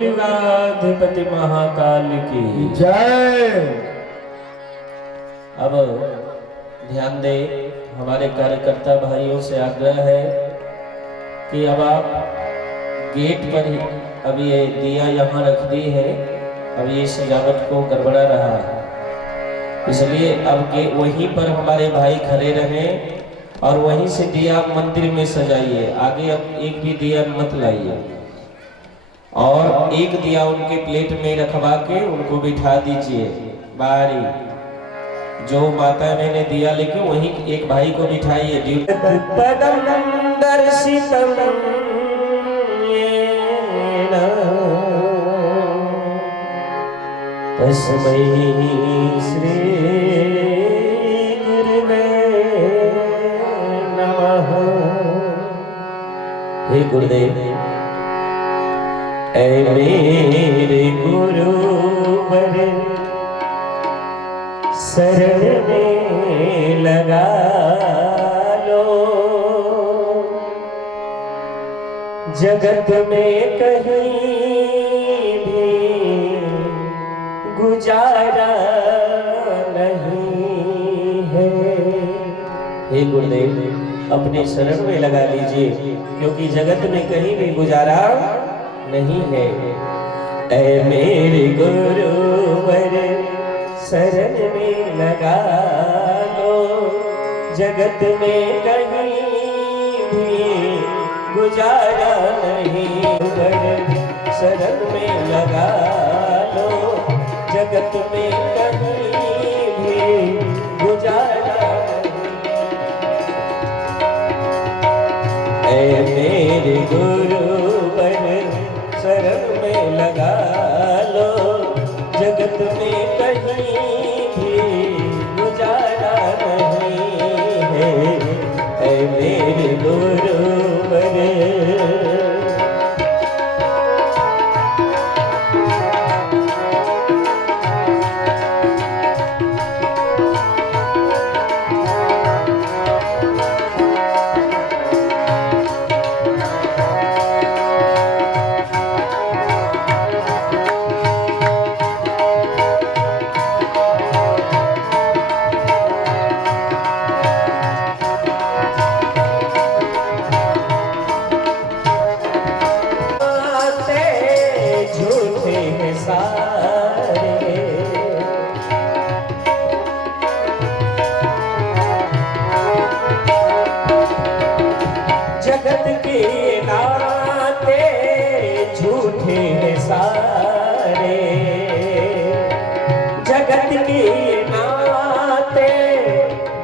अधिपति महाकाल की जय। अब ध्यान दे, हमारे कार्यकर्ता भाइयों से आग्रह है कि अब आप गेट पर ही अब ये दिया यहाँ रख दी है। अब ये सजावट को गड़बड़ा रहा है, इसलिए अब वहीं पर हमारे भाई खड़े रहें और वहीं से दिया मंदिर में सजाइए। आगे अब एक भी दिया मत लाइए और एक दिया उनके प्लेट में रखवा के उनको बिठा दीजिए। बारी जो माता मैंने दिया लेके वही एक भाई को बिठाइए। पदम दर्शितम येन तस्मै श्री गुरुवे नमः। हे गुरुदेव, ऐ मेरे गुरुवर शरण में लगा लो। जगत में कहीं भी गुजारा नहीं है। हे गुरुदेव, अपने शरण में लगा लीजिए, क्योंकि जगत में कहीं भी गुजारा नहीं है। ऐ मेरे गुरुवर शरण में लगा लो। जगत में कहीं भी गुजारा नहीं। शरण में लगा लो। जगत में कहीं भी गुजारा नहीं। ऐ मेरे गुरुवर शरण में लगा लो। जगत में कहीं भी गुजारा नहीं है। ऐ मेरे गुरुवर। जगत के नाते झूठे हैं सारे। जगत के नाते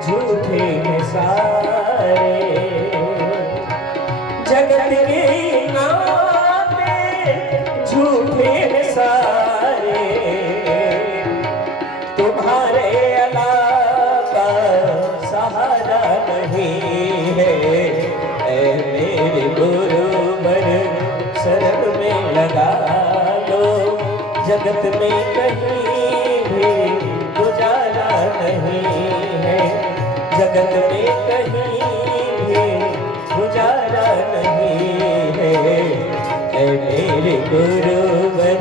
झूठे हैं सारे। जगत के नाते झूठे हैं सारे। तुम्हारे अलावा सहारा नहीं है। मेरे गुरुवर शरण में लगा लो। जगत में कहीं भी गुजारा नहीं है। जगत में कहीं भी गुजारा नहीं है। ऐ मेरे गुरुवर।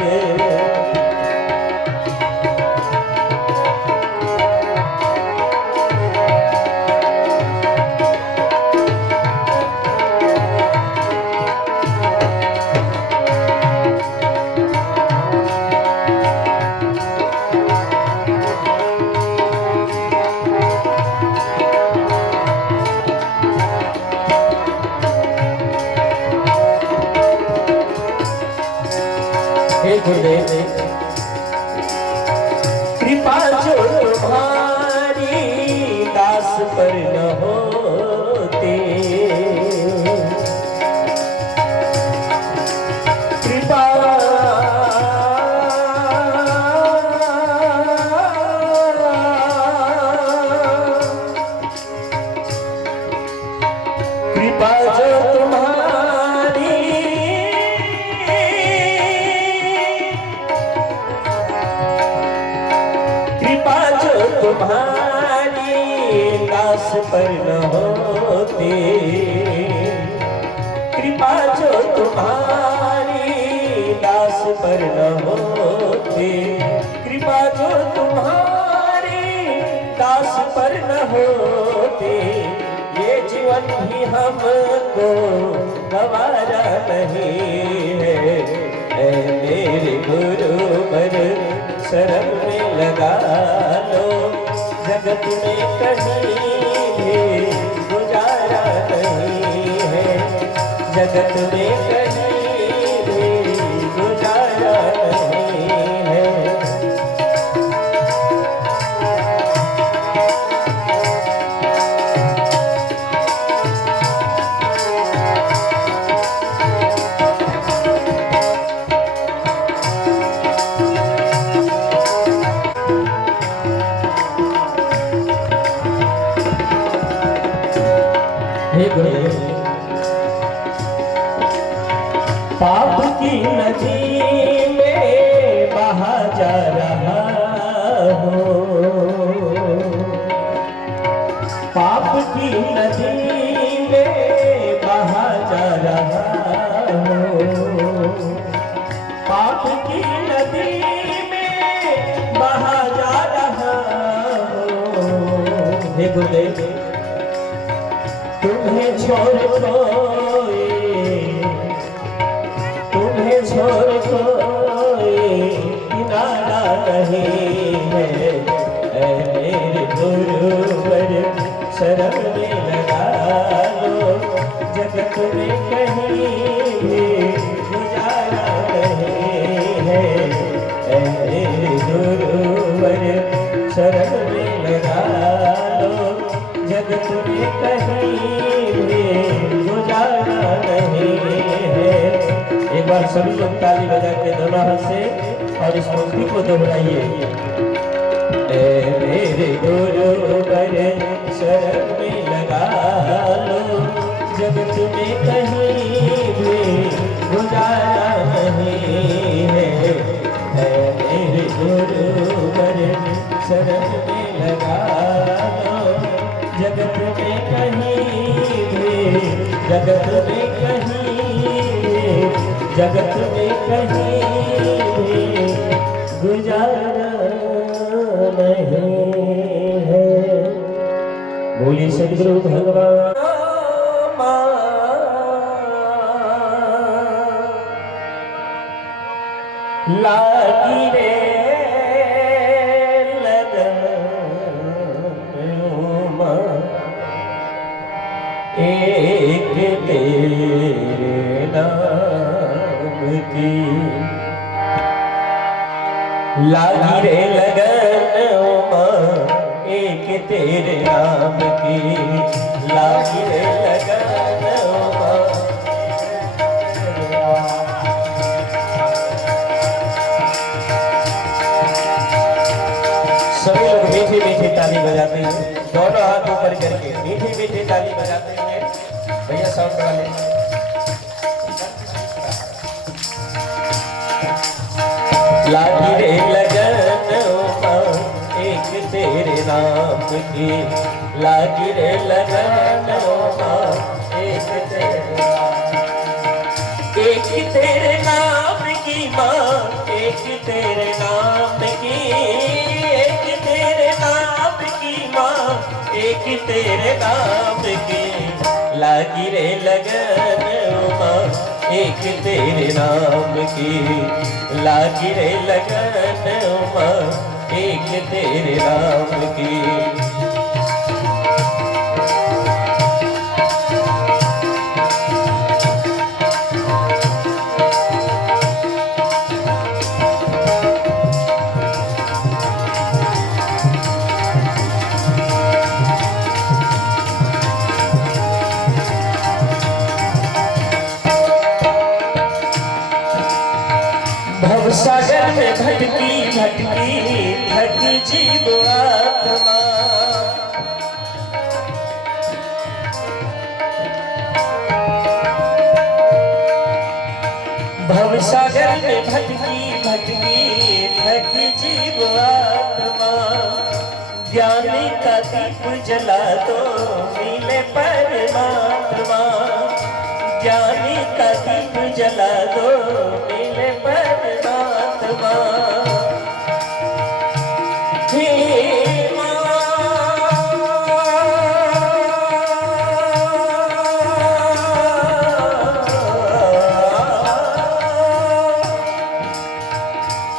हे गुरुदेव, कृपा जो तुम्हारी दास पर न होती। कृपा कृपा जो तुम्हारी तुम्हारी दास पर न होती। कृपा जो तुम्हारी दास पर पर न होती, कृपा जो तुम्हारी दास पर न होती, ये जीवन भी हमको गवारा नहीं है। मेरे गुरुवर शरण में लगा लो, जगत में कहीं भी गुजारा नहीं है, जगत में कहीं भी गुजारा नहीं है। पाप की नदी में बहा जा रहा हो, पाप की नदी में बहा जा रहा हो, पाप की नदी में बहा जा रहा हो। हे गुरुदेव, तुम्हें छोड़ कोई, तुम्हें छोड़ कोई किनारा नहीं है। मेरे गुरुवर शरण में लगा लो, जगत में कहीं भी गुजारा नहीं है। मेरे गुरुवर शरण में लगा लो, जगत में कहीं भी गुजारा नहीं है। एक बार सभी लोग ताली बजा के दोनों हाथ से और इस पंक्ति को दोहराइए। मेरे गुरुवर शरण में लगा लो, जगत में कहीं भी गुजारा नहीं है। मेरे गुरुवर शरण में लगा लो, जगत में कहीं भी, जगत में कहीं भी, जगत में कहीं भी गुजारा नहीं है। बोलिए सद्गुरु भगवान लागी रे एक तेरे नाम की, लागी रे लगन उमा एक तेरे नाम की, लागी रे लगन उमा। सभी लोग मीठी मीठी ताली बजाते हैं, दोनों हाथ ऊपर करके मीठी मीठी ताली बजाते हैं। भैया साउंड बढ़ा ले। लागी रे लगन उमा एक तेरे नाम की, लागी रे लगन उमा एक तेरे नाम, एक तेरे नाम की माँ, एक तेरे नाम की, एक तेरे नाम की माँ, एक तेरे नाम की, लागी रे लगन उमा एक तेरे नाम की, लागी रे लगन उमा एक तेरे नाम की। सागर में भटकी भटकी थकी जीव आत्मा, भव सागर में भटकी भटकी थकी जीव आत्मा, ज्ञानी का दीप जला दो मिले परमात्मा, ज्ञानी का दीप जला दो मिले परमात्मा।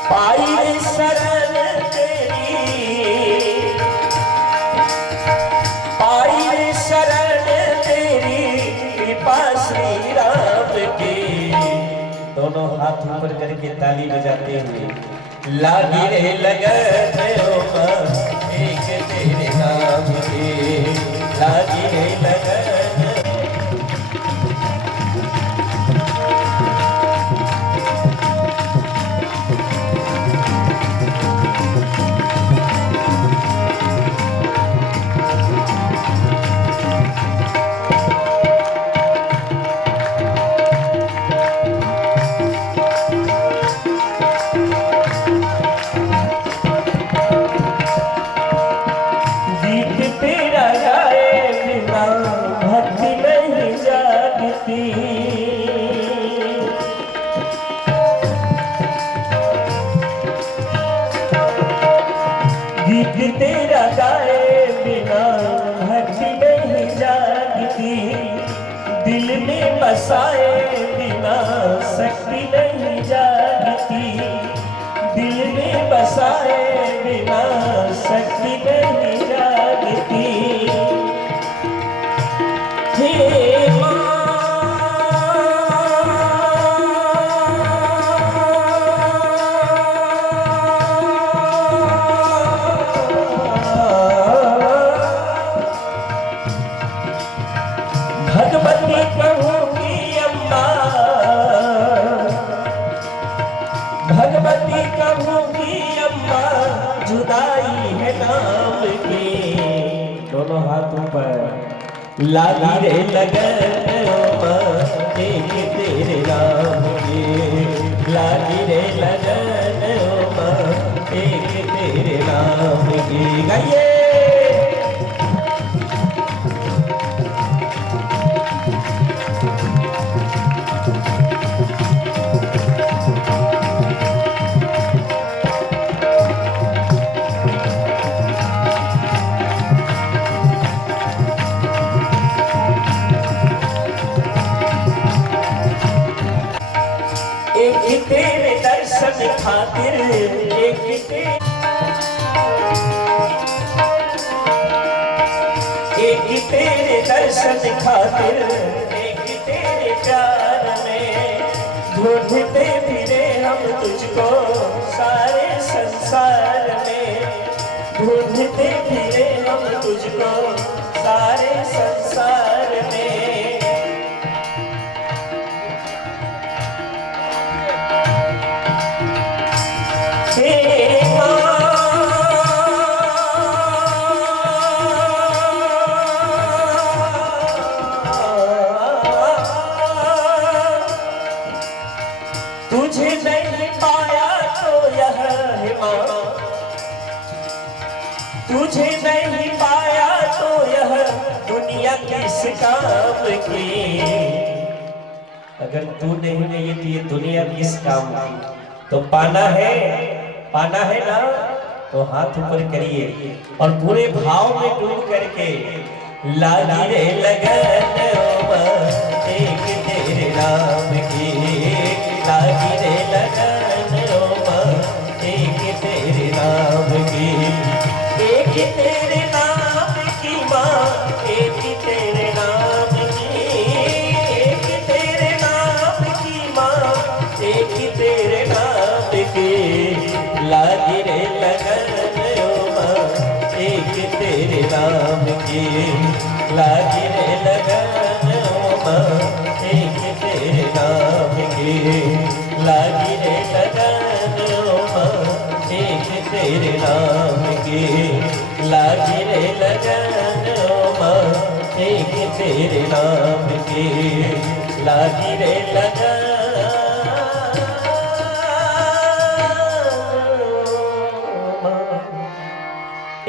पाई शरण तेरी, पाई शरण तेरी कृपा श्री राम की। दोनों हाथ ऊपर करके ताली बजाते हुए लागी रे लगन एक तेरे नाम की, लागी रे लगन। गीत तेरा गाए बिना भक्ति नहीं जागती, दिल में बसाए बिना शक्ति नहीं जागती, दिल में बसाए बिना शक्ति नहीं जागती। हे माँ भगवती कहूँगी अम्मा, भगवती कहूँगी अम्मा, जुदाई है नाम की। दोनों हाथों पर लागी रे लगन एक तेरे नाम की, लागी रे लगन एक तेरे नाम की। गाइए एक तेरे दर्शन खातिर, एक तेरे दर्शन खातिर, एक तेरे प्यार में ढूंढते फिरे हम तुझको सारे संसार में, ढूंढते फिरे हम तुझको सारे संसार में। तुझे नहीं पाया तो यह हिमा, तुझे नहीं पाया तो यह दुनिया किस काम की। अगर तू नहीं रही तो ये दुनिया किस काम की। तो पाना है ना, तो हाथ ऊपर करिए और पूरे भाव में डूब करके लागी रे लगन एक तेरे नाम की, लागी रे लगन एक तेरे नाम की, एक तेरे नाम की माँ, एक तेरे नाम की, एक तेरे नाम की माँ, एक तेरे नाम की। लागी रे लगन एक तेरे नाम की, लागी रे लगन एक तेरे नाम की, लागी रे लगन एक तेरे नाम की, लागी रे लगन एक तेरे नाम की, लागी रे लगन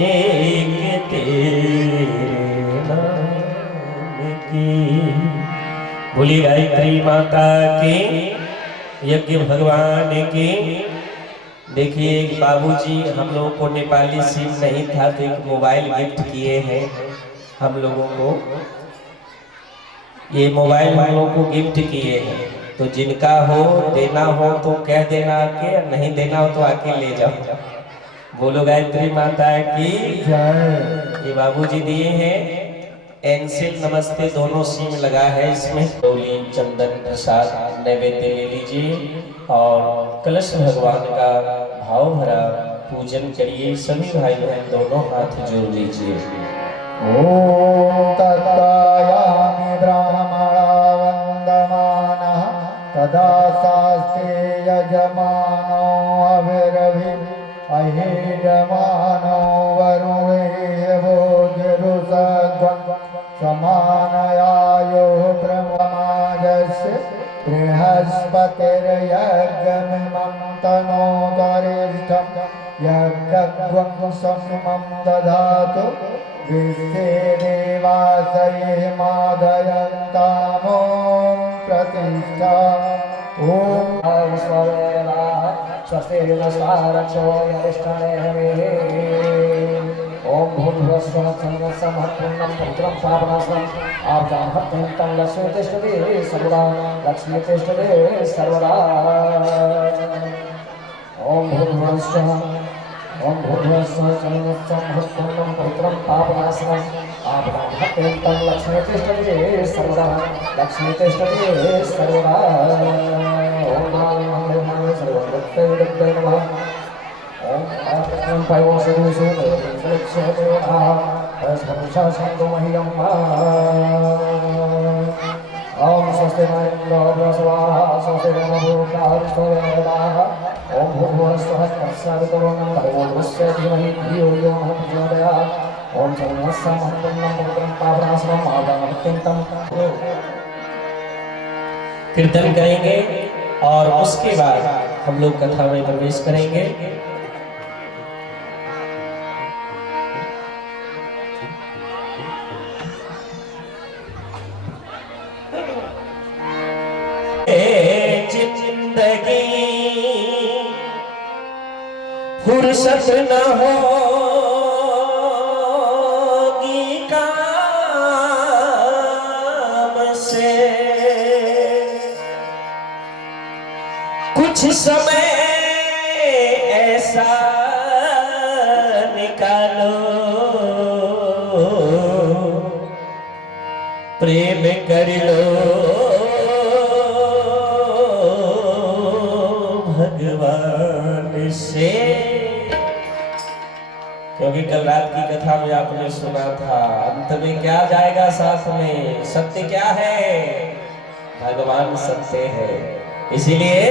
एक तेरे नाम की। बोली गायत्री माता की, यज्ञ भगवान की। देखिए एक बाबूजी हम लोगों को नेपाली सिम नहीं था तो एक मोबाइल गिफ्ट किए हैं हम लोगों को। ये मोबाइल हम लोगों को गिफ्ट किए हैं। तो जिनका हो देना हो तो कह देना आके, नहीं देना हो तो आके ले जाओ। बोलो गायत्री माता की जय। ये बाबूजी दिए हैं एंसिल नमस्ते दोनों सीम लगा है इसमें। डोली चंदन प्रसाद नैवेद्य ले लीजिए और कलश भगवान का भाव भरा पूजन करिए। सभी भाई बहन दोनों हाथ जोड़ लीजिए। ओम तत्कायामि ब्राह्मणा वन्दमानः तदा शास्ते यजमानो अविरभि अहिडमानो वरुणेवो गिरुसद्वं समानयायो ब्रह्ममाजस्य बृहस्पतिर्यज्ञमिमं तनोतरिष्ठं यज्ञं सम्मं दधातु विश्वे देवासये मादयन्तामो प्रतिष्ठा। ॐ स्वस्तिर्नः स्वस्तिर्नस्तारक्षो यरिष्ठनेमिः। ॐ भूर्भुवस्सुः सम्मत्पूर्णं पवित्रं पावनासनं आर्द्रं भक्तिं लक्ष्मी तिष्ठति सर्वदा लक्ष्मी तिष्ठति सर्वदा। ॐ भूर्भुवस्सुः ओम भूर्भुवस्सुः सम्मत्पूर्णं पवित्रं पावनासनं आर्द्रं भक्तिं लक्ष्मी तिष्ठति सर्वदा लक्ष्मी तिष्ठति सर्वदा। ओम नमः सर्वभूतेभ्यो नमः। ओम ओम स्वस्ति न इन्द्रो बृहस्पतिः स्वस्ति नः पूषा हरिष्ठोदेवताः। ओम भूर्भुवस्सुः तत्सवितुर्वरेण्यं भर्गोदेवस्य धीमहि धियो यो नः प्रचोदयात्। ओम सर्वसम्मतं पवित्रं पावनासनं आर्द्रं भक्तिं कीर्तन करेंगे और उसके बाद हम लोग कथा में प्रवेश करेंगे। जिंदगी फुर्सत न होगी काम से, कुछ समय ऐसा निकालो प्रेम कर लो भगवान से। क्योंकि कल रात की कथा में आपने सुना था अंत में क्या जाएगा साथ में, सत्य क्या है, भगवान सत्य है। इसीलिए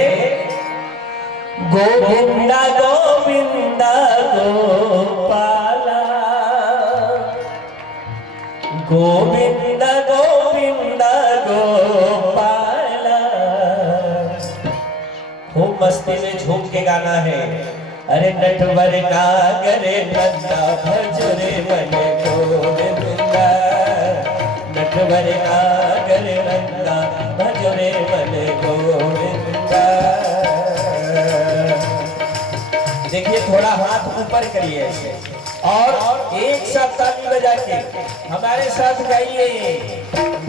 गोविंदा गोविंदा गोपाला, गोविंदा गोविंदा गोपाला। खूब मस्ती में झूम के गाना है। अरे नटवर नागरे नंदा भजरे मन गोविंदा, नटवर नागरे नंदा भजरे मन गोविंदा। देखिए थोड़ा हाथ ऊपर करिए और एक साथ ताली बजा के हमारे साथ गाइए।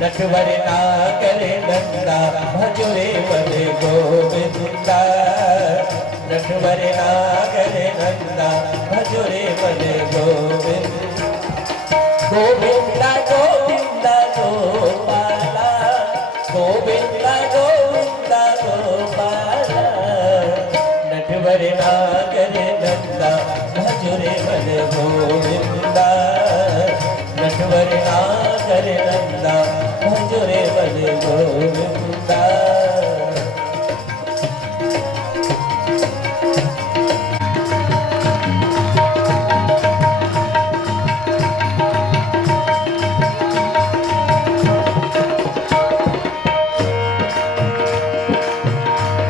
नटवर नागरे नंदा भजरे मन गोविंदा, नटवर नागरे नंदा भजरे मन गोविंदा। गोविंदा गोविंदा गोपाला, गोविंदा गोविंदा गोपाला। नटवर नागरे नंदा भजरे मन गोविंदा, नटवर नागरे नंदा भजरे मन गोविंदा।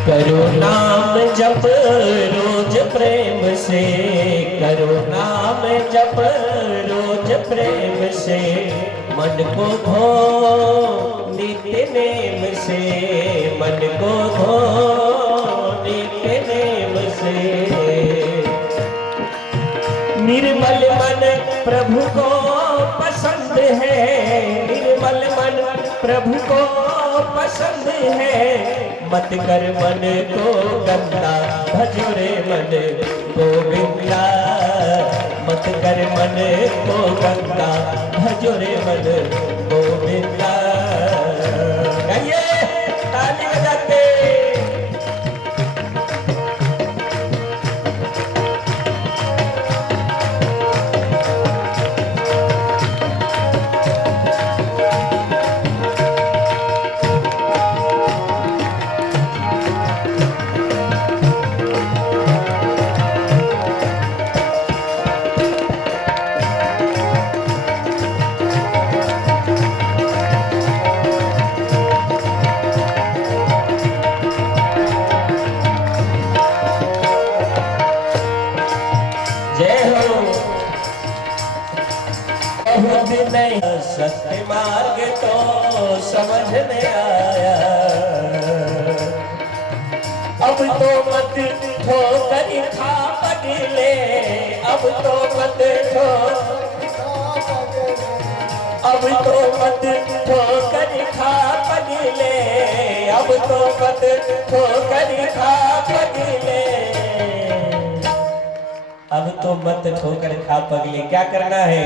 करो नाम जप रोज प्रेम से, करो नाम जप रोज प्रेम से। मन को धो नित्य नेम से, मन को धो नित्य नेम से। निर्मल मन प्रभु को पसंद है, निर्मल मन प्रभु को पसंद है, मत कर मन को गंदा, भजो रे मन गोविंदा। मत कर मन को गंदा, भजो रे मन गोविंदा। गाइए ताली बजाते। नहीं सत्य मार्ग तो समझ में आया, अब तो मत ठोकर खा पगले, अब तो मत अब तो मत ठोकर खा पगले, अब तो मत ठोकर खा पगले, अब तो मत ठोकर खा पगले। क्या करना है?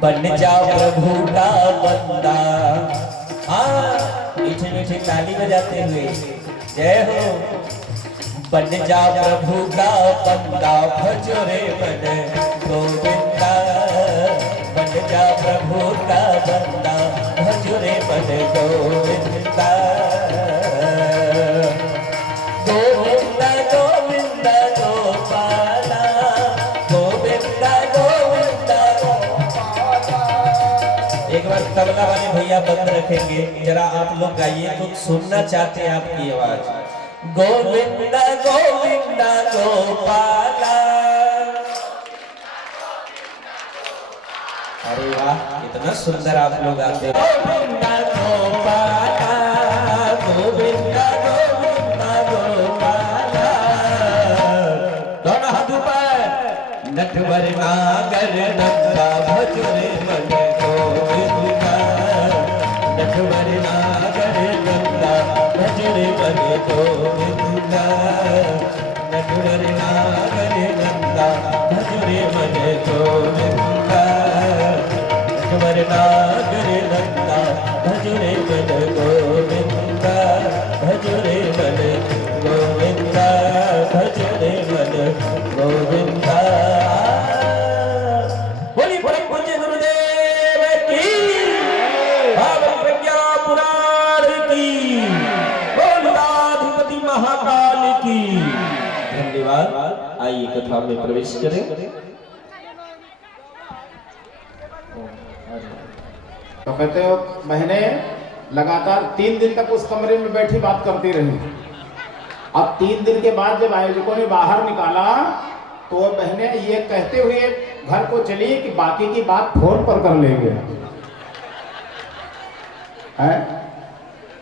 बन जा प्रभु का बंदा। हाँ मीठे मीठे ताली बजाते हुए जय हो। बन जा प्रभु का बंदा, भजो रे मन गोविंदा। बन जा प्रभु का बंदा, भजो रे मन गोविंदा। गोविंदा गोविंदा गोपाला, गोविंदा गोविंदा। एक बार तबला वाले भैया बंद रखेंगे, जरा आप लोग गाइए तो सुनना चाहते हैं आपकी आवाज। गोविंदा गोविंदा गोपाला। अरे वाह इतना सुंदर आप लोग आते हैं। गोविंदा गोपाला, गोविंदा गोविंदा गोपाला। दोनों हाथ ऊपर। नटवर नागर नंदा, भजो रे मन गोविंदा। नटवर नागर नंदा, भजो रे मन गोविंदा। नटवर नागर नंदा, भजो रे मन गोविंदा। नटवर नागर नंदा, भजो रे मन गोविंदा। भजो रे मन गोविंदा, भजो रे मन गोविंदा। बोली बोली पूज्य गुरुदेव की, भागवत प्रज्ञा पुराण की, बोलाधिपति महाकाल की। धन्यवाद। आइए कथा में प्रवेश करें। तो कहते हो बहने लगातार 3 दिन तक उस कमरे में बैठी बात करती रही। अब 3 दिन के बाद जब आयोजकों ने बाहर निकाला तो बहने ये कहते हुए घर को चली कि बाकी की बात फोन पर कर लेंगे। है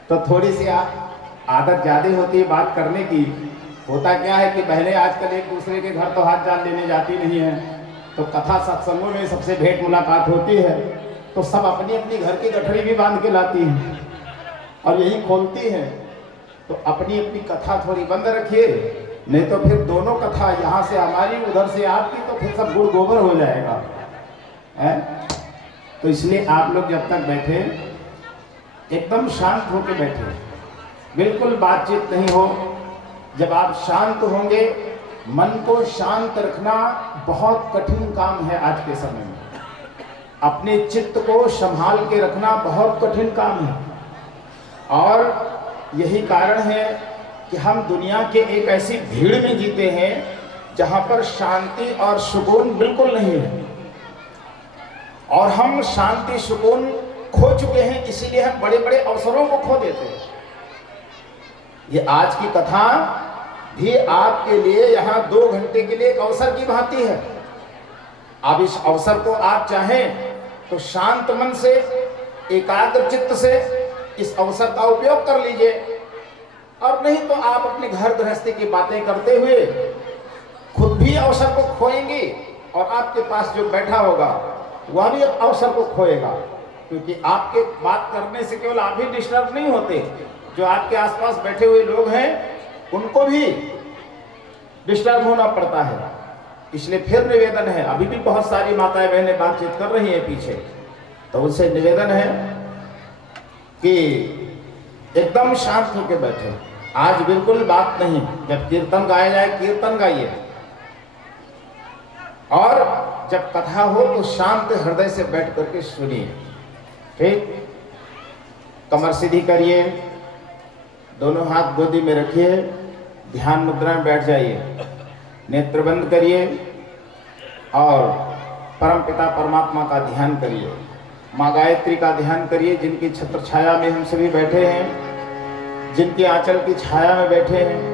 तो थोड़ी सी आदत ज्यादा होती है बात करने की। होता क्या है कि बहनें आजकल एक दूसरे के घर तो हाथ जान लेने जाती नहीं है, तो कथा सत्संगों में सबसे भेंट मुलाकात होती है, तो सब अपनी अपनी घर की गठरी भी बांध के लाती हैं और यही खोलती हैं। तो अपनी अपनी कथा थोड़ी बंद रखिए, नहीं तो फिर दोनों कथा यहाँ से हमारी उधर से आपकी, तो फिर सब गुड़ गोबर हो जाएगा है। तो इसलिए आप लोग जब तक बैठे एकदम शांत होकर बैठे, बिल्कुल बातचीत नहीं हो। जब आप शांत होंगे, मन को शांत रखना बहुत कठिन काम है आज के समय में। अपने चित्त को संभाल के रखना बहुत कठिन काम है, और यही कारण है कि हम दुनिया के एक ऐसी भीड़ में जीते हैं जहां पर शांति और सुकून बिल्कुल नहीं है, और हम शांति सुकून खो चुके हैं, इसीलिए हम बड़े बड़े अवसरों को खो देते हैं। ये आज की कथा भी आपके लिए यहाँ 2 घंटे के लिए एक अवसर की भांति है। अब इस अवसर को आप चाहें तो शांत मन से, एकाग्र चित्त से इस अवसर का उपयोग कर लीजिए, और नहीं तो आप अपने घर गृहस्थी की बातें करते हुए खुद भी अवसर को खोएंगे, और आपके पास जो बैठा होगा वह भी अवसर को खोएगा। क्योंकि आपके बात करने से केवल आप ही डिस्टर्ब नहीं होते, जो आपके आसपास बैठे हुए लोग हैं उनको भी डिस्टर्ब होना पड़ता है। इसलिए फिर निवेदन है, अभी भी बहुत सारी माताएं बहनें बातचीत कर रही हैं पीछे, तो उनसे निवेदन है कि एकदम शांत होकर बैठे। आज बिल्कुल बात नहीं, जब कीर्तन गाया जाए कीर्तन गाइए, और जब कथा हो तो शांत हृदय से बैठ करके सुनिए। ठीक, कमर सीधी करिए, दोनों हाथ गोदी में रखिए, ध्यान मुद्रा में बैठ जाइए, नेत्र बंद करिए और परम पिता परमात्मा का ध्यान करिए, माँ गायत्री का ध्यान करिए, जिनकी छत्र छाया में हम सभी बैठे हैं, जिनके आंचल की छाया में बैठे हैं।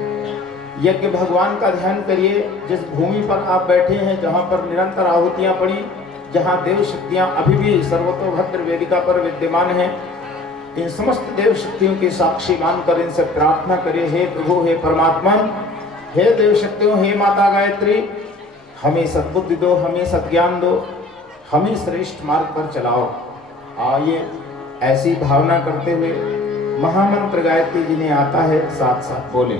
यज्ञ भगवान का ध्यान करिए, जिस भूमि पर आप बैठे हैं, जहाँ पर निरंतर आहुतियाँ पड़ी, जहाँ देव शक्तियाँ अभी भी सर्वतोभद्र वेदिका पर विद्यमान हैं, इन समस्त देव शक्तियों की साक्षी मानकर इनसे प्रार्थना करिए, हे प्रभु, हे परमात्मा, हे देव शक्तियों, हे माता गायत्री, हमें सद्बुद्धि दो, हमें सद्ज्ञान दो, हमें श्रेष्ठ मार्ग पर चलाओ। आइए ऐसी भावना करते हुए महामंत्र गायत्री जिन्हें आता है साथ साथ बोले।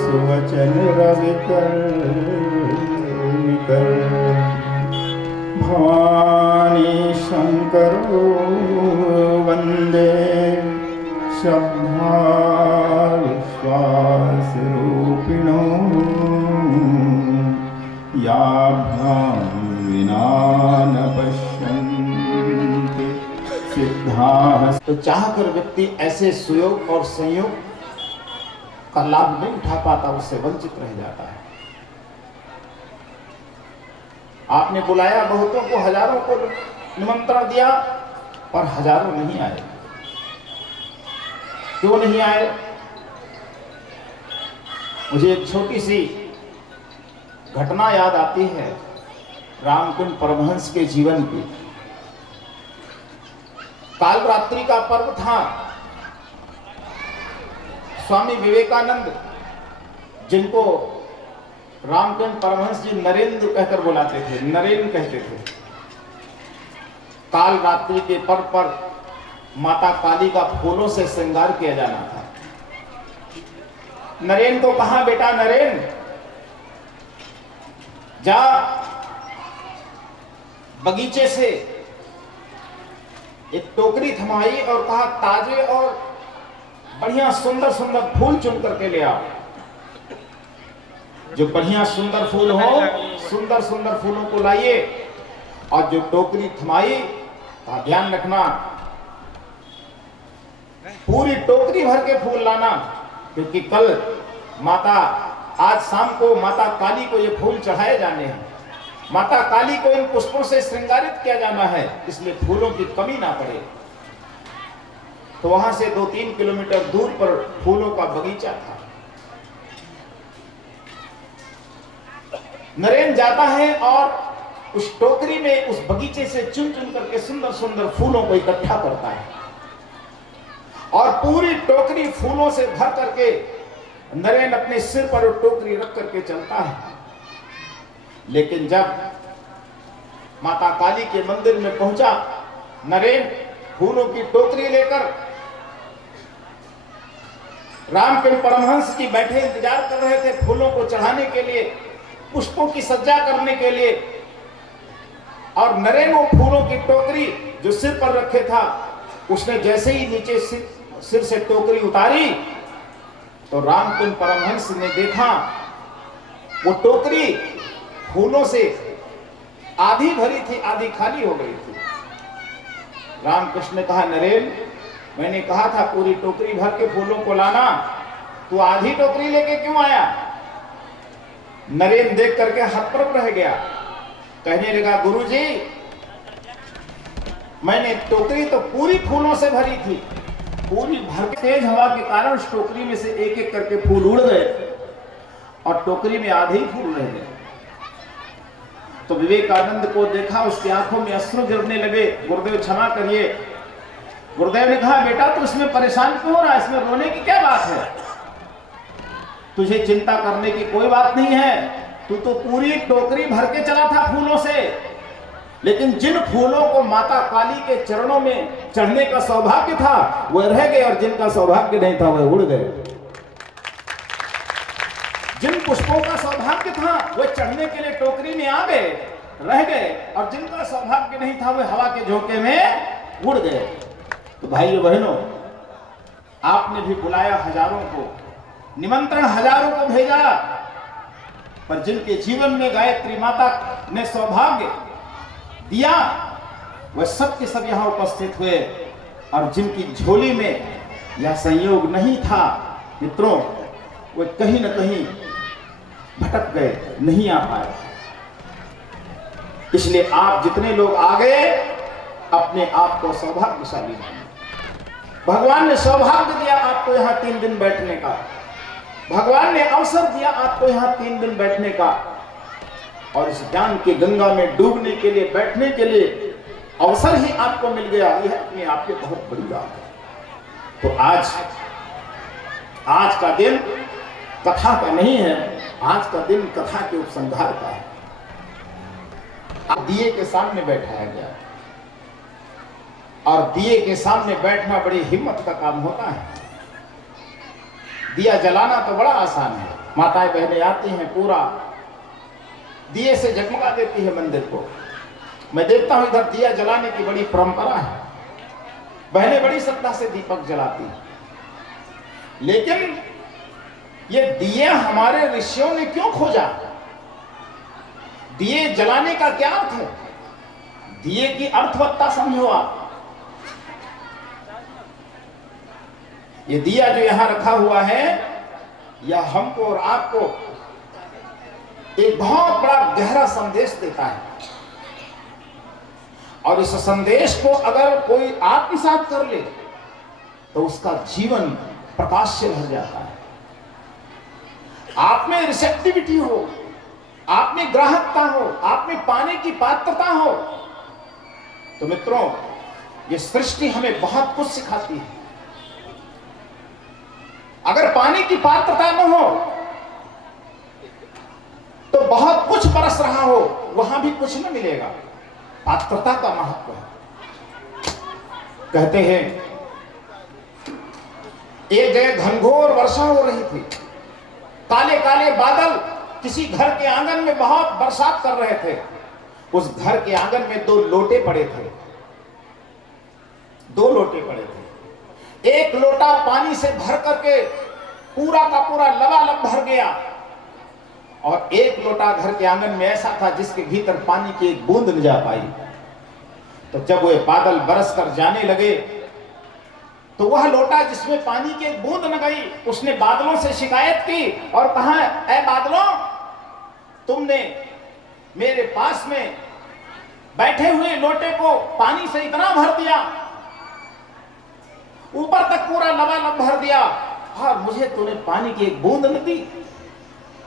सुवचन रवि कर भवानी शंकर वंदे शब्दा विश्वास रूपिणो याभ्यां विना न पश्यन्ति सिद्धाः। तो चाहकर व्यक्ति ऐसे सुयोग और संयोग का लाभ नहीं उठा पाता, उससे वंचित रह जाता है। आपने बुलाया बहुतों को, हजारों को निमंत्रण दिया, पर हजारों नहीं आए। क्यों नहीं आए? मुझे एक छोटी सी घटना याद आती है रामकुंड परमहंस के जीवन की। कालरात्रि का पर्व था। स्वामी विवेकानंद, जिनको रामकुंड परमहंस जी नरेंद्र कहकर बुलाते थे, नरेन कहते थे, काल रात्रि के पर्व पर माता काली का फूलों से श्रृंगार किया जाना था। नरेन को कहा, बेटा नरेन, जा बगीचे से एक टोकरी थमाई और कहा, ताजे और बढ़िया सुंदर सुंदर फूल चुन करके ले आओ। जो बढ़िया सुंदर फूल हो, सुंदर सुंदर फूलों को लाइए। और जो टोकरी थमाई, का ध्यान रखना, पूरी टोकरी भर के फूल लाना, क्योंकि कल माता, आज शाम को माता काली को ये फूल चढ़ाए जाने हैं। माता काली को इन पुष्पों से श्रृंगारित किया जाना है, इसलिए फूलों की कमी ना पड़े। तो वहां से 2-3 किलोमीटर दूर पर फूलों का बगीचा था। नरेन जाता है और उस टोकरी में, उस बगीचे से चुन चुन करके सुंदर सुंदर फूलों को इकट्ठा करता है और पूरी टोकरी फूलों से भर करके नरेन अपने सिर पर वो टोकरी रख करके चलता है। लेकिन जब माता काली के मंदिर में पहुंचा, नरेन फूलों की टोकरी लेकर रामकुंड परमहंस की बैठे इंतजार कर रहे थे फूलों को चढ़ाने के लिए, पुष्पों की सज्जा करने के लिए। और नरेन वो फूलों की टोकरी जो सिर पर रखे था, उसने जैसे ही नीचे सिर से टोकरी उतारी, तो रामकुंड परमहंस ने देखा वो टोकरी फूलों से आधी भरी थी, आधी खाली हो गई थी। रामकृष्ण ने कहा, नरेन, मैंने कहा था पूरी टोकरी भर के फूलों को लाना, तू आधी टोकरी लेके क्यों आया? नरेन देख करके हतप्रभ रह गया। कहने लगा, गुरुजी, मैंने टोकरी तो पूरी फूलों से भरी थी, पूरी भर के तेज हवा के कारण उस टोकरी में से एक एक करके फूल उड़ गए और टोकरी में आधे ही फूल रह गए। तो विवेकानंद को देखा, उसकी आंखों में अश्रु गिरने लगे। गुरुदेव क्षमा करिए। गुरुदेव ने कहा, बेटा तू इसमें परेशान क्यों हो रहा है? इसमें रोने की क्या बात है? तुझे चिंता करने की कोई बात नहीं है। तू तो पूरी टोकरी भर के चला था फूलों से, लेकिन जिन फूलों को माता काली के चरणों में चढ़ने का सौभाग्य था वह रह गए, और जिनका सौभाग्य नहीं था वह उड़ गए। जिन पुष्पों का सौभाग्य था वह चढ़ने के लिए टोकरी में आ गए, रह गए, और जिनका सौभाग्य नहीं था वह हवा के झोंके में उड़ गए। तो भाइयों बहनों, आपने भी बुलाया हजारों को, निमंत्रण हजारों को भेजा, पर जिनके जीवन में गायत्री माता ने सौभाग्य दिया वह सब के सब यहां उपस्थित हुए, और जिनकी झोली में यह संयोग नहीं था मित्रों, वह कहीं न कहीं भटक गए, नहीं आ पाए। इसलिए आप जितने लोग आ गए अपने आप को सौभाग्यशाली मानिए। भगवान ने सौभाग्य दिया आपको यहां 3 दिन बैठने का, भगवान ने अवसर दिया आपको यहां 3 दिन बैठने का, और इस ज्ञान की गंगा में डूबने के लिए, बैठने के लिए अवसर ही आपको मिल गया। यह अपने आप में बहुत बड़ी बात है। तो आज का दिन कथा का नहीं है, आज का दिन कथा के उपसंहार का है। आप दिए के सामने बैठाया गया, और दिए के सामने बैठना बड़ी हिम्मत का काम होता है। दिया जलाना तो बड़ा आसान है, माताएं बहनें आती हैं, पूरा दिए से जगमगा देती है मंदिर को। मैं देखता हूं इधर दिया जलाने की बड़ी परंपरा है, बहनें बड़ी श्रद्धा से दीपक जलाती हैं। लेकिन ये दिए हमारे ऋषियों ने क्यों खोजा? दिए जलाने का क्या अर्थ है? दिए की अर्थवत्ता समझो आप। ये दिया जो यहां रखा हुआ है, यह हमको और आपको एक बहुत बड़ा गहरा संदेश देता है, और इस संदेश को अगर कोई आत्मसात कर ले तो उसका जीवन प्रकाश से भर जाता है। आप में रिसेप्टिविटी हो, आप में ग्राहकता हो, आप में पाने की पात्रता हो, तो मित्रों ये सृष्टि हमें बहुत कुछ सिखाती है। अगर पाने की पात्रता न हो तो बहुत कुछ बरस रहा हो, वहां भी कुछ न मिलेगा। पात्रता का महत्व है। कहते हैं एक जगह घनघोर वर्षा हो रही थी, काले काले बादल किसी घर के आंगन में बहुत बरसात कर रहे थे। उस घर के आंगन में 2 लोटे पड़े थे, 2 लोटे पड़े थे। एक लोटा पानी से भर करके पूरा का पूरा लबालब भर गया, और एक लोटा घर के आंगन में ऐसा था जिसके भीतर पानी की एक बूंद न जा पाई। तो जब वे बादल बरस कर जाने लगे तो वह लोटा जिसमें पानी की एक बूंद न गई, उसने बादलों से शिकायत की और कहा, ऐ बादलों, तुमने मेरे पास में बैठे हुए लोटे को पानी से इतना भर दिया, ऊपर तक पूरा लबालब भर दिया, और मुझे तूने पानी की एक बूंद न दी।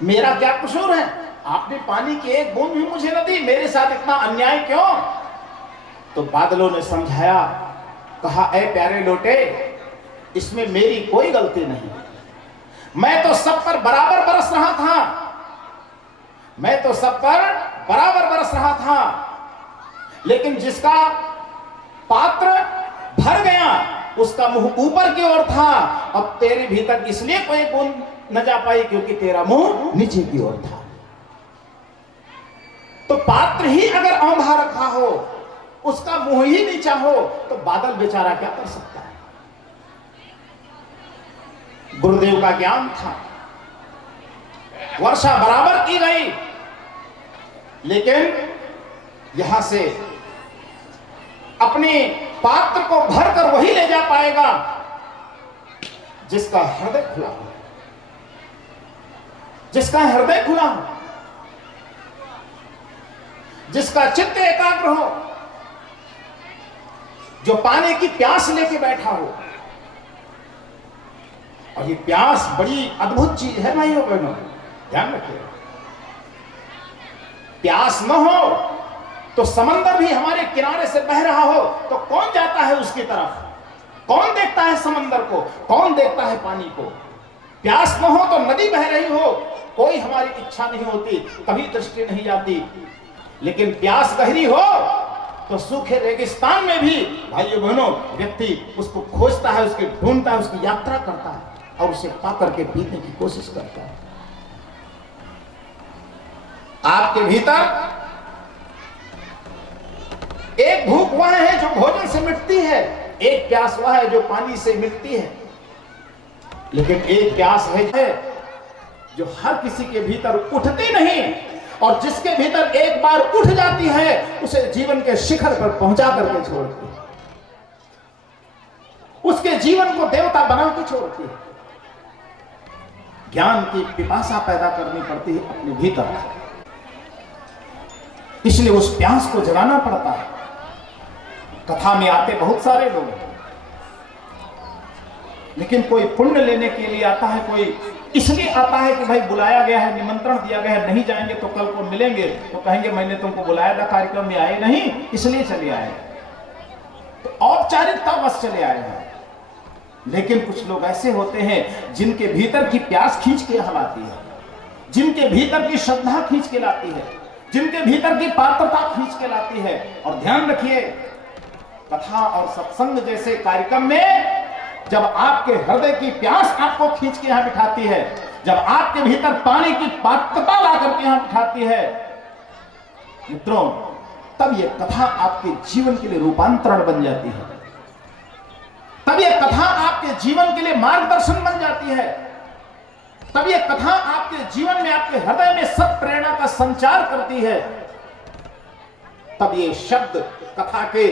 मेरा क्या कसूर है? आपने पानी की एक बूंद भी मुझे न दी, मेरे साथ इतना अन्याय क्यों? तो बादलों ने समझाया, कहा, ऐ प्यारे लोटे, इसमें मेरी कोई गलती नहीं, मैं तो सब पर बराबर बरस रहा था, मैं तो सब पर बराबर बरस रहा था, लेकिन जिसका पात्र भर गया उसका मुंह ऊपर की ओर था। अब तेरे भीतर इसलिए कोई बूंद न जा पाई क्योंकि तेरा मुंह नीचे की ओर था। तो पात्र ही अगर औंधा रखा हो, उसका मुंह ही नीचा हो, तो बादल बेचारा क्या कर सकता है? गुरुदेव का ज्ञान था, वर्षा बराबर की गई, लेकिन यहां से अपने पात्र को भरकर वही ले जा पाएगा जिसका हृदय खुला हो, जिसका हृदय खुला हो, जिसका चित्त एकाग्र हो, जो पाने की प्यास लेके बैठा हो। और ये प्यास बड़ी अद्भुत चीज है भाइयों बहनों, ध्यान रखिए। प्यास न हो तो समंदर भी हमारे किनारे से बह रहा हो तो कौन जाता है उसकी तरफ? कौन देखता है समंदर को? कौन देखता है पानी को? प्यास न हो तो नदी बह रही हो, कोई हमारी इच्छा नहीं होती, कभी दृष्टि नहीं जाती। लेकिन प्यास गहरी हो तो सूखे रेगिस्तान में भी भाइयों बहनों व्यक्ति उसको खोजता है, उसके ढूंढता है, उसकी यात्रा करता है और उसे पाकर के पीने की कोशिश करता है। आपके भीतर एक भूख वह है जो भोजन से मिटती है, एक प्यास वह है जो पानी से मिटती है, लेकिन एक प्यास है जो हर किसी के भीतर उठती नहीं, और जिसके भीतर एक बार उठ जाती है उसे जीवन के शिखर पर पहुंचा करके छोड़ती है, उसके जीवन को देवता बना के छोड़ती है। ज्ञान की पिपासा पैदा करनी पड़ती है अपने भीतर, इसलिए उस प्यास को जगाना पड़ता है। कथा में आते बहुत सारे लोग, लेकिन कोई पुण्य लेने के लिए आता है, कोई इसलिए आता है कि भाई बुलाया गया है, निमंत्रण दिया गया है, नहीं जाएंगे तो कल को मिलेंगे तो कहेंगे मैंने तुमको बुलाया था, कार्यक्रम में आए नहीं इसलिए चले आए, तो औपचारिकता बस चले आए हैं। लेकिन कुछ लोग ऐसे होते हैं जिनके भीतर की प्यास खींच के यहाँ लाती है, जिनके भीतर की श्रद्धा खींच के लाती है, जिनके भीतर की पात्रता खींच के लाती है। और ध्यान रखिए, कथा और सत्संग जैसे कार्यक्रम में जब आपके हृदय की प्यास आपको खींच के यहां बिठाती है, जब आपके भीतर पानी की पात्रता ला करके यहां बिठाती है मित्रों, तब यह कथा आपके जीवन के लिए रूपांतरण बन जाती है, तब यह कथा आपके जीवन के लिए मार्गदर्शन बन जाती है, तब यह कथा आपके जीवन में, आपके हृदय में सत प्रेरणा का संचार करती है, तब ये शब्द कथा के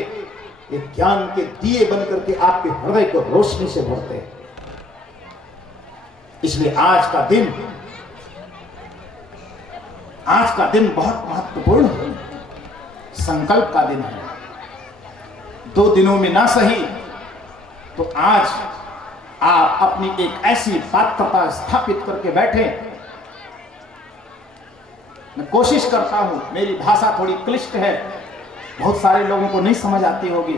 एक ज्ञान के दिए बनकर के आपके हृदय को रोशनी से भरते हैं। इसलिए आज का दिन बहुत महत्वपूर्ण है, संकल्प का दिन है। 2 दिनों में ना सही तो आज आप अपनी एक ऐसी पात्रता स्थापित करके बैठे। मैं कोशिश करता हूं, मेरी भाषा थोड़ी क्लिष्ट है, बहुत सारे लोगों को नहीं समझ आती होगी,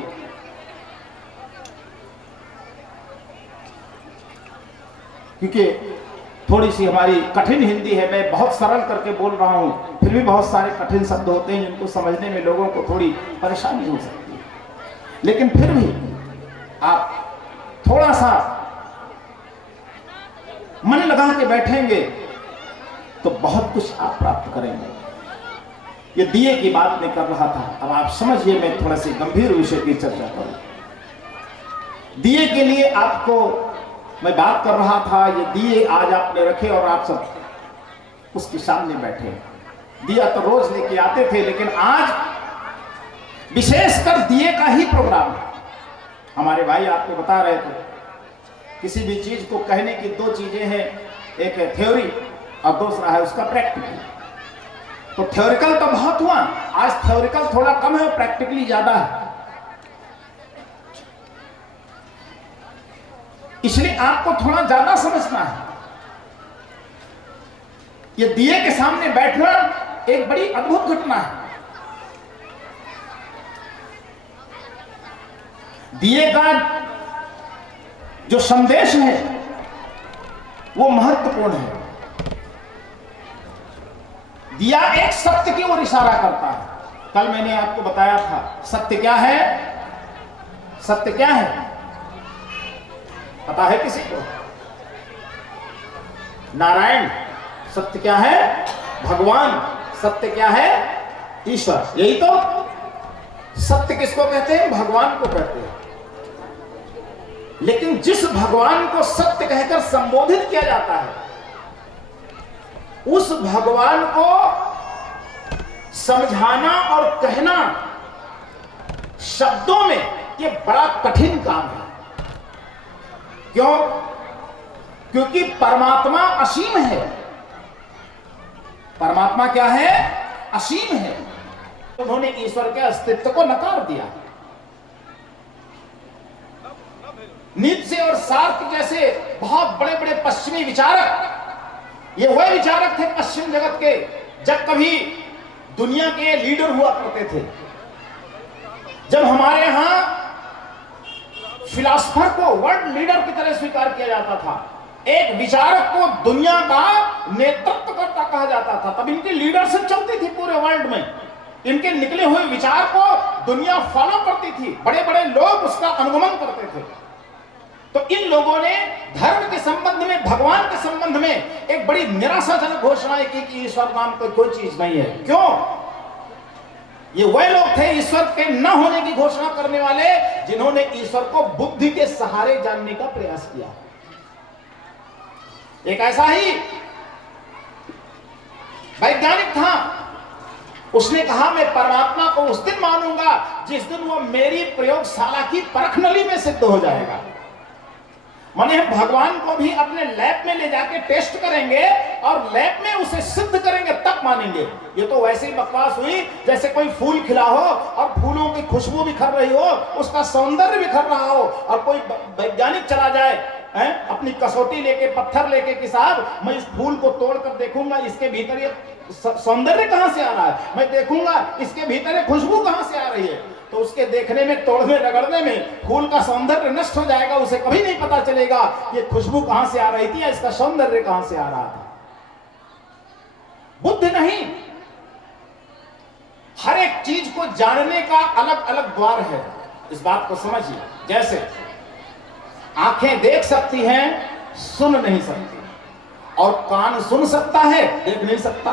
क्योंकि थोड़ी सी हमारी कठिन हिंदी है। मैं बहुत सरल करके बोल रहा हूं, फिर भी बहुत सारे कठिन शब्द होते हैं जिनको समझने में लोगों को थोड़ी परेशानी हो सकती है। लेकिन फिर भी आप थोड़ा सा मन लगा के बैठेंगे तो बहुत कुछ आप प्राप्त करेंगे। ये दिए की बात मैं कर रहा था, अब आप समझिए मैं थोड़ा सी गंभीर विषय की चर्चा करूं। दिए के लिए आपको मैं बात कर रहा था, ये दिए आज आपने रखे और आप सब उसके सामने बैठे। दिया तो रोज लेके आते थे, लेकिन आज विशेषकर दिए का ही प्रोग्राम है। हमारे भाई आपको बता रहे थे, किसी भी चीज को कहने की 2 चीजें हैं, एक है थ्योरी और दूसरा है उसका प्रैक्टिकल। तो थ्योरिकल तो बहुत हुआ, आज थ्योरिकल थोड़ा कम है, प्रैक्टिकली ज्यादा है। इसलिए आपको थोड़ा ज्यादा समझना है। ये दिए के सामने बैठना एक बड़ी अद्भुत घटना है। दिए का जो संदेश है वो महत्वपूर्ण है। दिया एक सत्य की ओर इशारा करता है। कल मैंने आपको बताया था सत्य क्या है। सत्य क्या है पता है किसी को? नारायण सत्य क्या है? भगवान सत्य क्या है? ईश्वर। यही तो सत्य किसको कहते हैं? भगवान को कहते हैं। लेकिन जिस भगवान को सत्य कहकर संबोधित किया जाता है, उस भगवान को समझाना और कहना शब्दों में ये बड़ा कठिन काम है। क्यों? क्योंकि परमात्मा असीम है। परमात्मा क्या है? असीम है। उन्होंने ईश्वर के अस्तित्व को नकार दिया। नीत्शे और सार्क जैसे बहुत बड़े बड़े पश्चिमी विचारक, ये वह विचारक थे पश्चिम जगत के, जब कभी दुनिया के लीडर हुआ करते थे। जब हमारे यहां फिलॉसफर को वर्ल्ड लीडर की तरह स्वीकार किया जाता था, एक विचारक को दुनिया का नेतृत्व करता कहा जाता था, तब इनकी लीडरशिप चलती थी पूरे वर्ल्ड में। इनके निकले हुए विचार को दुनिया फॉलो करती थी, बड़े बड़े लोग उसका अनुगमन करते थे। तो इन लोगों ने धर्म के संबंध में, भगवान के संबंध में एक बड़ी निराशाजनक घोषणाएं की कि ईश्वर नाम कोई चीज नहीं है। क्यों? ये वह लोग थे ईश्वर के न होने की घोषणा करने वाले, जिन्होंने ईश्वर को बुद्धि के सहारे जानने का प्रयास किया। एक ऐसा ही वैज्ञानिक था, उसने कहा मैं परमात्मा को उस दिन मानूंगा जिस दिन वो मेरी प्रयोगशाला की परख नली में सिद्ध हो जाएगा। माने हम भगवान को भी अपने लैब में ले जाके टेस्ट करेंगे और लैब में उसे सिद्ध करेंगे, तब मानेंगे। ये तो वैसे ही बकवास हुई जैसे कोई फूल खिला हो और फूलों की खुशबू बिखर रही हो, उसका सौंदर्य बिखर रहा हो, और कोई वैज्ञानिक चला जाए अपनी कसौटी लेके, पत्थर लेके कि साहब मैं इस फूल को तोड़कर देखूंगा इसके भीतर ये सौंदर्य कहां से आ रहा है, मैं देखूंगा इसके भीतर ये खुशबू कहां से आ रही है। तो उसके देखने में, तोड़ने रगड़ने में फूल का सौंदर्य नष्ट हो जाएगा, उसे कभी नहीं पता चलेगा ये खुशबू कहां से आ रही थी या इसका सौंदर्य कहां से आ रहा था। बुद्धि नहीं, हर एक चीज को जानने का अलग अलग द्वार है। इस बात को समझिए। जैसे आंखें देख सकती हैं, सुन नहीं सकती, और कान सुन सकता है, देख नहीं सकता।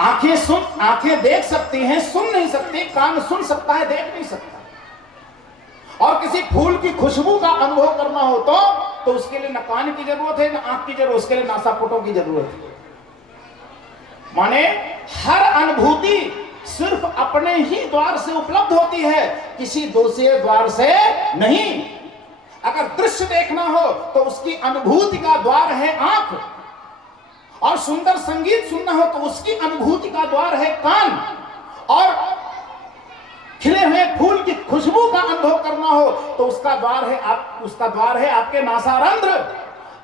आंखें देख सकती हैं, सुन नहीं सकती, कान सुन सकता है, देख नहीं सकता। और किसी फूल की खुशबू का अनुभव करना हो तो उसके लिए न कान की जरूरत है, न आंख की जरूरत, उसके लिए नासापुटों की जरूरत है। माने हर अनुभूति सिर्फ अपने ही द्वार से उपलब्ध होती है, किसी दूसरे द्वार से नहीं। अगर दृश्य देखना हो तो उसकी अनुभूति का द्वार है आंख, और सुंदर संगीत सुनना हो तो उसकी अनुभूति का द्वार है कान, और खिले हुए फूल की खुशबू का अनुभव करना हो तो उसका द्वार है आपके नासारंध्र।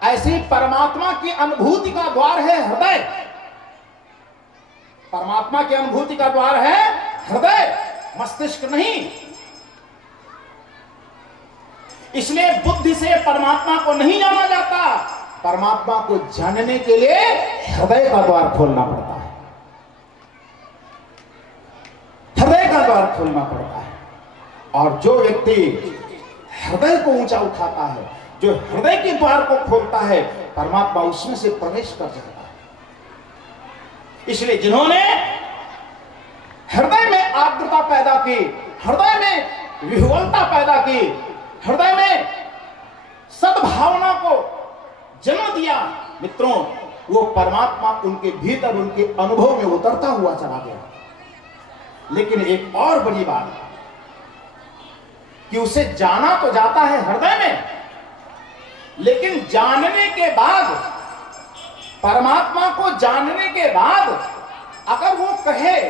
ऐसे ही परमात्मा की अनुभूति का द्वार है हृदय। परमात्मा की अनुभूति का द्वार है हृदय, मस्तिष्क नहीं। इसलिए बुद्धि से परमात्मा को नहीं जाना जाता, परमात्मा को जानने के लिए हृदय का द्वार खोलना पड़ता है। हृदय का द्वार खोलना पड़ता है। और जो व्यक्ति हृदय को ऊंचा उठाता है, जो हृदय के द्वार को खोलता है, परमात्मा उसमें से प्रवेश कर जाता है। इसलिए जिन्होंने हृदय में आर्द्रता पैदा की, हृदय में विह्वलता पैदा की, हृदय में सद्भावना को जन्म दिया, मित्रों, वो परमात्मा उनके भीतर, उनके अनुभव में उतरता हुआ चला गया। लेकिन एक और बड़ी बात कि उसे जाना तो जाता है हृदय में, लेकिन जानने के बाद, परमात्मा को जानने के बाद अगर वो कहे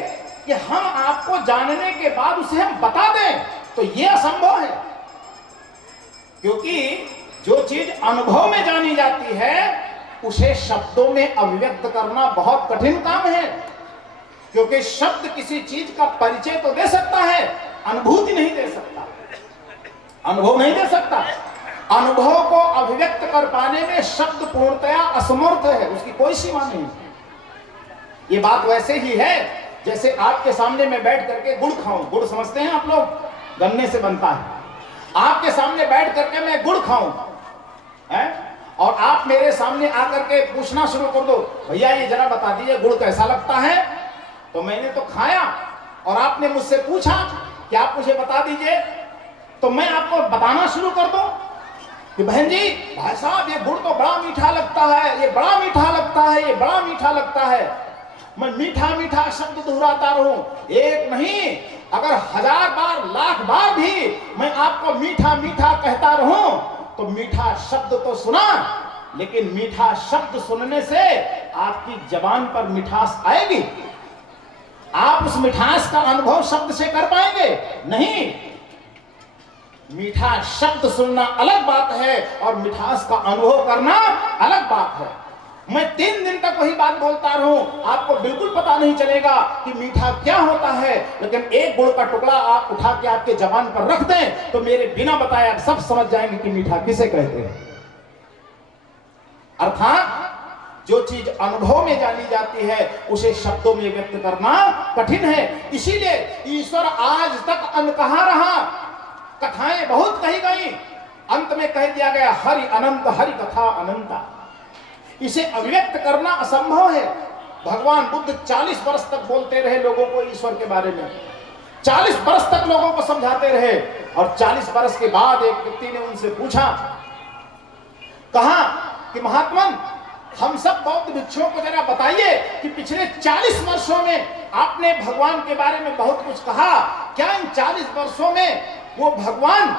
कि हम आपको जानने के बाद उसे हम बता दें, तो यह असंभव है। क्योंकि जो चीज अनुभव में जानी जाती है उसे शब्दों में अभिव्यक्त करना बहुत कठिन काम है। क्योंकि शब्द किसी चीज का परिचय तो दे सकता है, अनुभूति नहीं दे सकता, अनुभव नहीं दे सकता। अनुभव को अभिव्यक्त कर पाने में शब्द पूर्णतया असमर्थ है, उसकी कोई सीमा नहीं। ये बात वैसे ही है जैसे आपके सामने मैं बैठ करके गुड़ खाऊं। गुड़ समझते हैं आप लोग, गन्ने से बनता है। आपके सामने बैठ करके मैं गुड़ खाऊं और आप मेरे सामने आकर के पूछना शुरू कर दो, भैया ये जरा बता दीजिए गुड़ कैसा लगता है। तो मैंने तो खाया और आपने मुझसे पूछा क्या आप मुझे बता दीजिए तो मैं आपको बताना शुरू कर दूं कि बहन जी, भाई साहब, ये गुड़ तो बड़ा मीठा लगता है, ये बड़ा मीठा लगता है, ये बड़ा मीठा लगता है। मैं मीठा मीठा शब्द दोहराता रहूं, एक नहीं अगर 1000 बार, लाख बार भी मैं आपको मीठा मीठा कहता रहूं तो मीठा शब्द तो सुना, लेकिन मीठा शब्द सुनने से आपकी जबान पर मिठास आएगी? आप उस मिठास का अनुभव शब्द से कर पाएंगे? नहीं। मीठा शब्द सुनना अलग बात है और मिठास का अनुभव करना अलग बात है। मैं 3 दिन तक वही बात बोलता रहूं, आपको बिल्कुल पता नहीं चलेगा कि मीठा क्या होता है, लेकिन एक गुड़ का टुकड़ा आप उठा के आपके जबान पर रख दें तो मेरे बिना बताए आप सब समझ जाएंगे कि मीठा किसे कहते हैं। अर्थात जो चीज अनुभव में जानी जाती है उसे शब्दों में व्यक्त करना कठिन है। इसीलिए ईश्वर आज तक अनकहा रहा, कथाएं बहुत कही गई, अंत में कह दिया गया हरि अनंत, हरि कथा अनंता। इसे अभिव्यक्त करना असंभव है। भगवान बुद्ध 40 वर्ष तक बोलते रहे लोगों को ईश्वर के बारे में, 40 वर्ष तक लोगों को समझाते रहे, और 40 वर्ष के बाद एक व्यक्ति ने उनसे पूछा, कहा कि महात्मन, हम सब बौद्ध भिक्षुओं को जरा बताइए कि पिछले 40 वर्षों में आपने भगवान के बारे में बहुत कुछ कहा, क्या इन 40 वर्षों में वो भगवान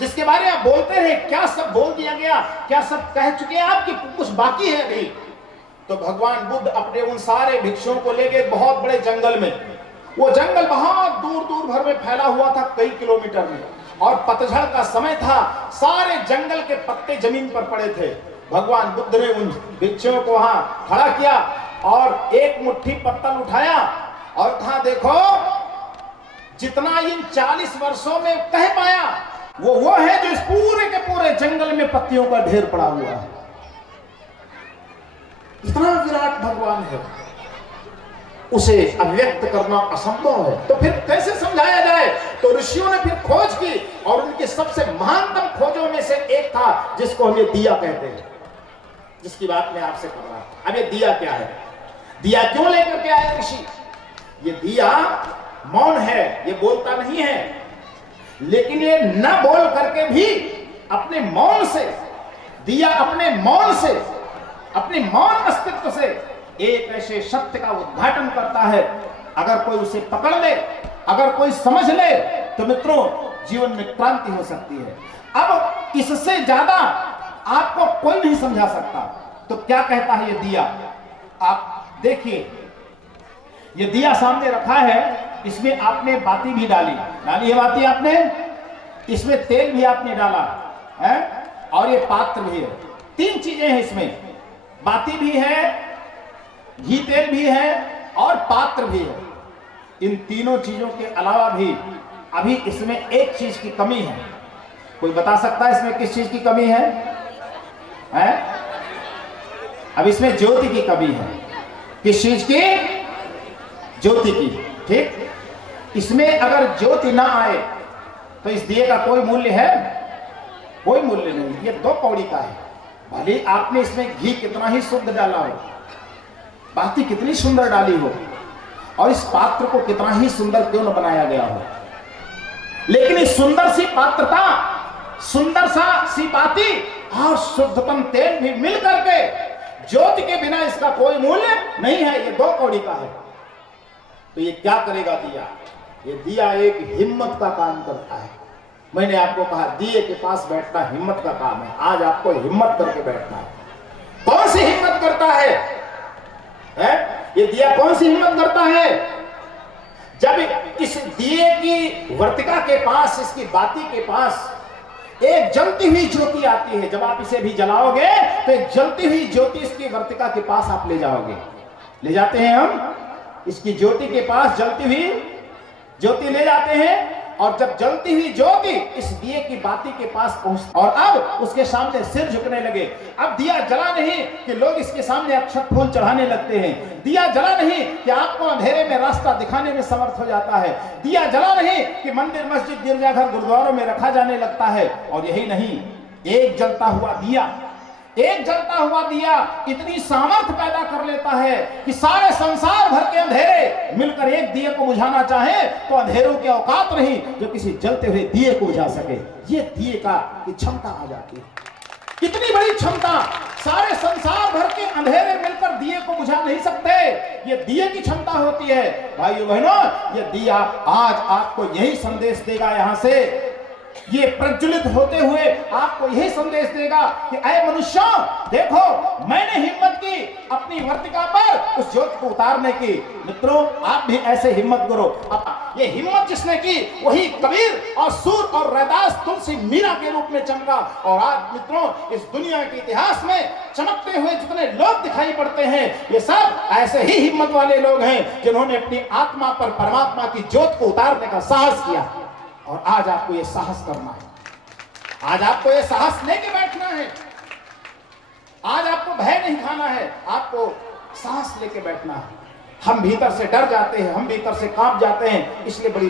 जिसके बारे में आप बोलते रहे, क्या सब बोल दिया गया, क्या सब कह चुके हैं आप कि कुछ बाकी है अभी? तो भगवान बुद्ध अपने उन सारे भिक्षुओं को ले गए बहुत बड़े जंगल में। वो जंगल बहुत दूर दूर भर में फैला हुआ था, कई किलोमीटर में, और पतझड़ का समय था, सारे जंगल के पत्ते जमीन पर पड़े थे। भगवान बुद्ध ने उन भिक्षुओं को वहां खड़ा किया और एक मुट्ठी पत्तल उठाया और कहा, देखो, जितना इन 40 वर्षों में कह पाया वो है जो इस पूरे के पूरे जंगल में पत्तियों का ढेर पड़ा हुआ है। इतना विराट भगवान है, उसे अभिव्यक्त करना असंभव है। तो फिर कैसे समझाया जाए? तो ऋषियों ने फिर खोज की और उनके सबसे महानतम खोजों में से एक था जिसको हम ये दिया कहते हैं, जिसकी बात मैं आपसे कर रहा हूं। अब ये दिया क्या है? दिया क्यों लेकर के आए ऋषि? ये दिया मौन है, ये बोलता नहीं है, लेकिन ये न बोल करके भी अपने मौन से, दिया अपने मौन से, अपने मौन अस्तित्व से एक ऐसे सत्य का उद्घाटन करता है, अगर कोई उसे पकड़ ले, अगर कोई समझ ले तो मित्रों जीवन में क्रांति हो सकती है। अब इससे ज्यादा आपको कोई नहीं समझा सकता। तो क्या कहता है ये दिया? आप देखिए, ये दिया सामने रखा है, इसमें आपने बाती भी डाली है बाती आपने, इसमें तेल भी आपने डाला है और ये पात्र भी है। 3 चीजें हैं इसमें, बाती भी है, घी तेल भी है और पात्र भी है। इन तीनों चीजों के अलावा भी अभी इसमें एक चीज की कमी है। कोई बता सकता है इसमें किस चीज की कमी है? अब इसमें ज्योति की कमी है। किस चीज की? ज्योति की। ठीक, इसमें अगर ज्योति ना आए तो इस दिए का कोई मूल्य है? कोई मूल्य नहीं। ये 2 कौड़ी का है। भले आपने इसमें घी कितना ही शुद्ध डाला हो, बाती कितनी सुंदर डाली हो, और इस पात्र को कितना ही सुंदर क्यों न बनाया गया हो, लेकिन इस सुंदर सी पात्रता, सुंदर सी बाती और शुद्धतम तेल भी मिल करके ज्योति के बिना इसका कोई मूल्य नहीं है। ये 2 कौड़ी का है। तो ये क्या करेगा दिया? ये दिया एक हिम्मत का काम करता है। मैंने आपको कहा दिए के पास बैठना हिम्मत का काम है। आज आपको हिम्मत करके बैठना है। कौन सी हिम्मत करता है? ये दिया कौन सी हिम्मत करता है? जब इस दिए की वर्तिका के पास, इसकी बाती के पास एक जलती हुई ज्योति आती है। जब आप इसे भी जलाओगे तो एक जलती हुई ज्योति इसकी वर्तिका के पास आप ले जाओगे, ले जाते हैं हम इसकी ज्योति के पास, जलती हुई ज्योति ले जाते हैं, और जब जलती हुई ज्योति इस दिए की बाती के पास पहुंचती और अब उसके सामने सिर झुकने लगे। अब दिया जला नहीं कि लोग इसके सामने अक्षत फूल चढ़ाने लगते हैं। दिया जला नहीं कि आपको अंधेरे में रास्ता दिखाने में समर्थ हो जाता है। दिया जला नहीं कि मंदिर, मस्जिद, गिरजाघर, गुरुद्वारों में रखा जाने लगता है। और यही नहीं, एक जलता हुआ दिया एक जलता हुआ दिया इतनी सामर्थ्य पैदा कर लेता है कि सारे संसार भर के अंधेरे मिलकर एक दिए को बुझाना चाहे तो अंधेरों की औकात नहीं जो किसी जलते हुए दिए को बुझा सके। ये दिए का की क्षमता आ जाती है। कितनी बड़ी क्षमता, सारे संसार भर के अंधेरे मिलकर दिए को बुझा नहीं सकते, ये दिए की क्षमता होती है। भाइयों बहनों, ये दिया आज आपको यही संदेश देगा, यहां से ये प्रज्वलित होते हुए आपको यही संदेश देगा कि ऐ मनुष्यों, देखो मैंने हिम्मत की अपनी वर्तिका पर उस ज्योति को उतारने की। मित्रों, आप भी ऐसे हिम्मत करो। ये हिम्मत जिसने की वही कबीर और सूर और रैदास तुलसी मीरा के रूप में चमका। और आज मित्रों, इस दुनिया के इतिहास में चमकते हुए जितने लोग दिखाई पड़ते हैं, ये सब ऐसे ही हिम्मत वाले लोग हैं जिन्होंने अपनी आत्मा पर परमात्मा की ज्योत को उतारने का साहस किया। और आज आपको ये साहस करना है, आज आपको ये साहस लेके बैठना है, आज आपको भय नहीं खाना है, आपको साहस लेके बैठना है। हम भीतर से डर जाते हैं, हम भीतर से कांप जाते हैं, इसलिए बड़ी